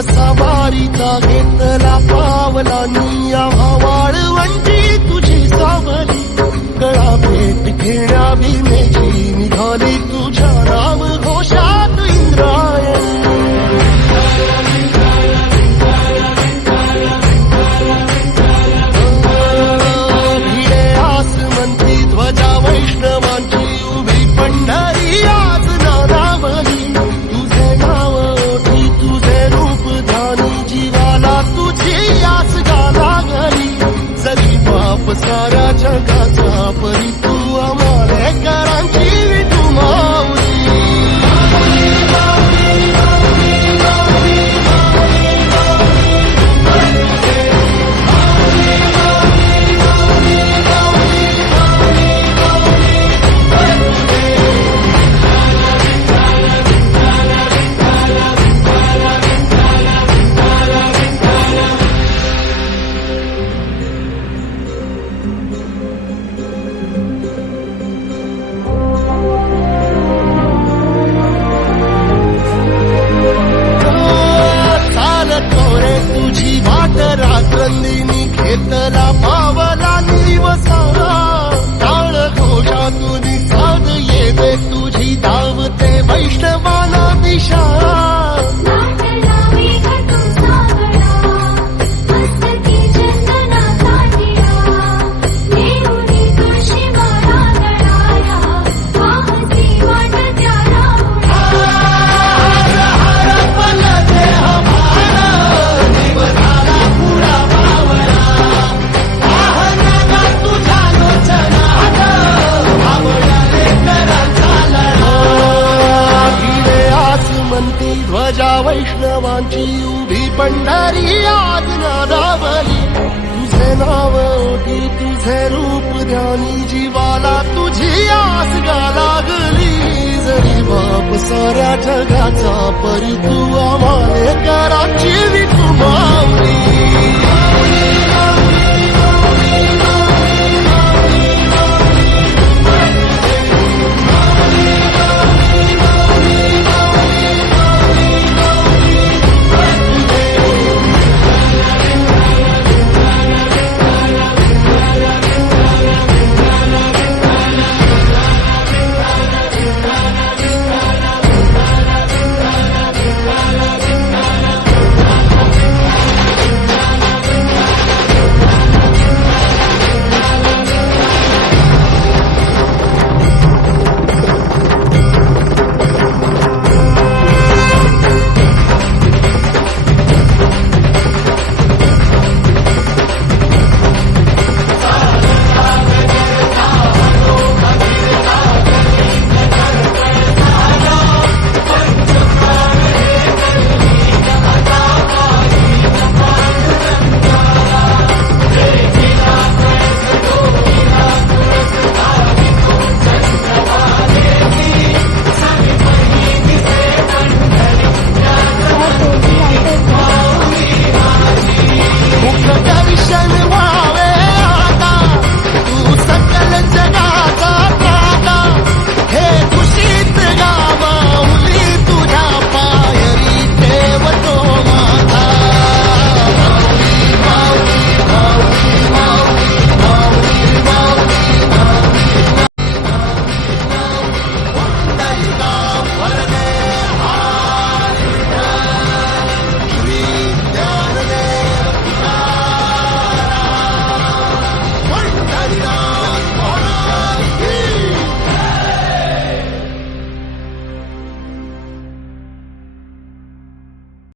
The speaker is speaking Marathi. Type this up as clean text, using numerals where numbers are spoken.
वसा वारीचा घेतला पावला निया वाळवंटी तुझी सावली गळा भेट घेण्या भीमेची निघाली तुझ्या नाम घोषात इंद्रायणी भिडे आसमंती ध्वजा वैष्णवांची उभी पंढरी आज नारावली तुझे नाव ओठी तुझे रूप ध्यानी जीवाला तुझी आस गाला गली जरी बाप साऱ्या जगाचा परी तू अमालेकरांची विठू माऊली तुझी वाट रात्रंदिनी घेतला पावला निवसारा टाळ घोषातून साध येते तुझी धावते वैष्णवाला दिशा ध्वजा वैष्णवांची उभी पंढरी आज नादावली तुझे नाव ओठी तुझे रूप ध्यानी जीवाला तुझी आस गा लागली जरी बाप साऱ्या जगाचा परी तू आम्हालेकरांची विठू माऊली